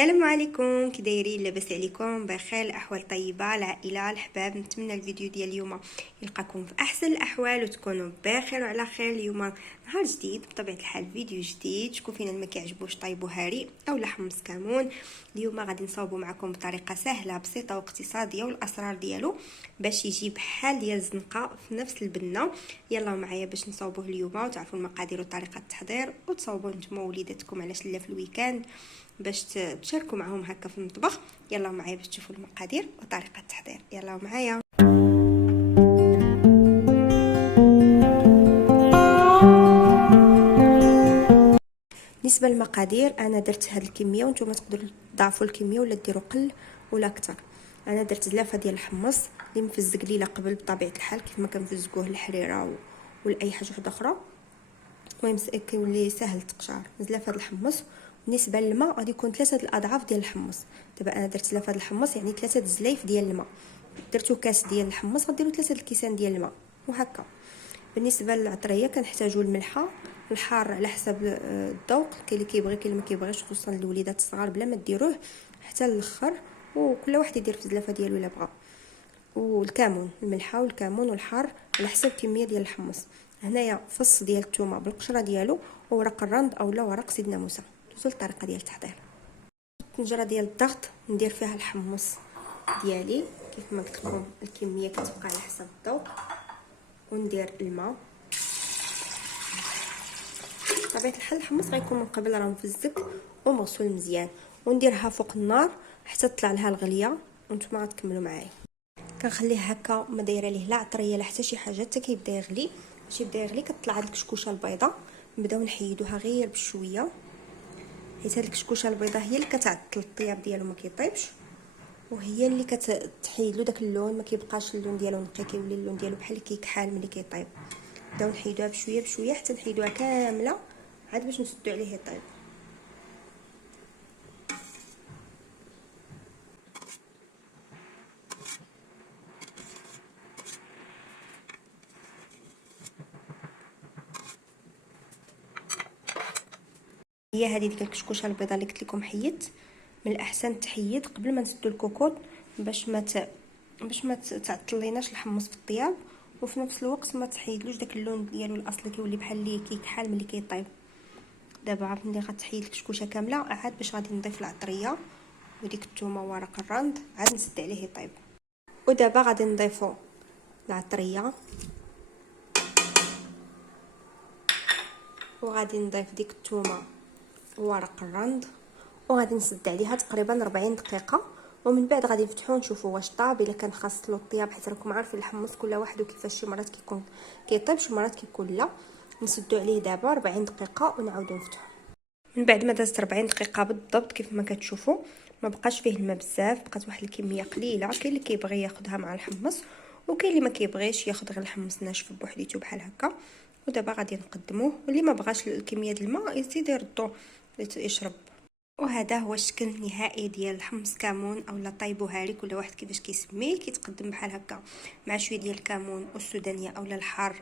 السلام عليكم، كي دايرين؟ لاباس عليكم؟ بخير؟ الاحوال طيبه؟ العائله الحباب، نتمنى الفيديو ديال اليوم يلقاكم في احسن الاحوال وتكونوا بخير وعلى خير. اليوم نهار جديد بطبيعه الحال، فيديو جديد. شكون فينا ما كيعجبوش طيبو هاري او لحم كمون؟ اليوم غادي نصاوبوا معكم بطريقه سهله بسيطه واقتصاديه، والاسرار ديالو باش يجي بحال ديال الزنقه في نفس البنه. يلا معايا باش نصاوبوه اليوم وتعرفوا المقادير وطريقه التحضير، وتصاوبوا نتوما وليداتكم علاش لا في الويكاند باش تشاركوا معهم هكا في المطبخ. يلا معايا باش تشوفوا المقادير وطريقه التحضير. يلا معايا. بالنسبه للمقادير، انا درت هاد الكميه وانتم تقدروا تضاعفوا الكميه ولا ديروا قل ولا اكثر. انا درت زلافه ديال الحمص اللي مفزق ليله قبل بطبيعه الحال، كيف ما كنفزقوه الحريره ولا اي حاجه واحده اخرى. المهم كيولي سهل تقشار. زلافه الحمص. بالنسبه للماء غادي يكون 3 الاضعاف ديال الحمص. دابا انا درت زلافه الحمص يعني 3 زلايف ديال الماء. درتو كاس ديال الحمص غديروا 3 الكيسان ديال الماء وهكا. بالنسبه للعطريه كنحتاجوا الملحه، الحار على حسب الذوق، كاين اللي كيبغي كاين اللي ما كيبغيش، خصوصا الوليدات الصغار بلا ما ديروه حتى الاخر، وكل واحد يدير في الزلافه ديالو الا بغى. والكمون، الملحه والكمون والحار على حسب الكميه ديال الحمص. هنايا فص ديال الثومه بالقشره ديالو، وورق الرند اولا ورق سيدنا موسى. دوزو الطريقه ديال التحضير. الطنجره ديال الضغط ندير فيها الحمص ديالي كيف ما قلت لكم، الكميه كتبقى على حسب الذوق. وندير الماء. بطبيعه الحال الحمص غيكون من قبل راه مفزك ومغسول مزيان، ونديرها فوق النار حتى تطلع لها الغليه، وانتم غتكملوا معايا. كنخليه هكا ما دايره ليه لا عطريه لا حتى شي حاجه حتى كيبدا يغلي. باش يبدا يغلي كتطلع هاد الكشكوشه البيضاء، نبداو نحيدوها غير بشويه، حيت هاد الكشكوشه البيضاء هي اللي كتعطل الطياب ديالو ما كيطيبش، وهي اللي كتحيد له داك اللون، ما كيبقاش اللون ديالو نقي، كيولي اللون ديالو بحال اللي كيكحال ملي كيطيب. نبداو نحيدوها بشويه بشويه حتى نحيدوها كامله عاد باش نسدو عليه يطيب. هي هذه ديك الكشكوشه البيضاء اللي قلت لكم حيدت، من الاحسن تحيد قبل ما نسدو الكوكوط باش ما تعطليناش الحمص في الطياب، وفي نفس الوقت ما تحيدلوش داك اللون ديالو الاصلي كيولي بحال اللي كيكحال ملي كيطيب. دابا عاد ملي غتحيد الكشكوشه كامله عاد باش غادي نضيف العطريه وديك الثومه وورق الرند عاد نسد عليه يطيب. ودابا غادي نضيفو العطريه، وغادي نضيف ديك الثومه وورق الرند، وغادي نسد عليها تقريبا 40 دقيقه. ومن بعد غادي نفتحو نشوفوا واش طاب. الا كان خاص له الطياب، حيت راكم عارفين الحمص كل واحد وكيفاش، شي مرات كيكون كيطيب شي مرات كيكون لا. نسدو عليه دابا 40 دقيقه ونعاودو نفتحو. من بعد ما دازت 40 دقيقه بالضبط كيف ما كتشوفوا، ما بقاش فيه الماء بزاف، بقات واحد الكميه قليله. كاين اللي كيبغي ياخذها مع الحمص، وكاين اللي ما كيبغيش ياخذ غير الحمص ناشف بوحديتو بحال هكا. ودابا غادي نقدموه، واللي ما بغاش الكميه ديال الماء يزيد يردو يشرب. وهذا هو الشكل النهائي ديال الحمص كمون اولا طيبو هاري، كل واحد كيفاش كيسميه. كيتقدم بحال هكا مع شويه ديال الكمون والسودانيه اولا الحار،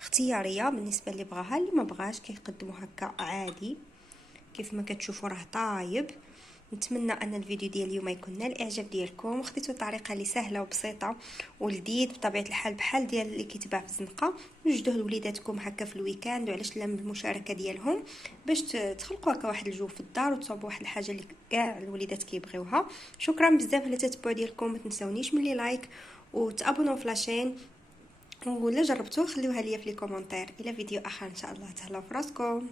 اختياريه بالنسبه اللي بغاها. اللي ما بغاش كيقدمو هكا عادي. كيف ما كتشوفوا راه طايب. نتمنى ان الفيديو ديال اليوم يكون نال الاعجاب ديالكم، وخديتو طريقه اللي سهله وبسيطه ولذيذ بطبيعه الحال بحال ديال اللي كيتباع في الزنقه. وجدوه لوليداتكم هكا في الويكاند، وعلاش لا بالمشاركه ديالهم، باش تخلقوا هكا واحد الجو في الدار وتصاوبوا واحد الحاجه اللي كاع الوليدات كيبغيوها. شكرا بزاف على التتبع ديالكم، ما تنساونيش ملي لايك وتابونوا في لاشين، ولا جربتوه خليوها ليا في لي كومونتير. الى فيديو اخر ان شاء الله. تهلاو في راسكم.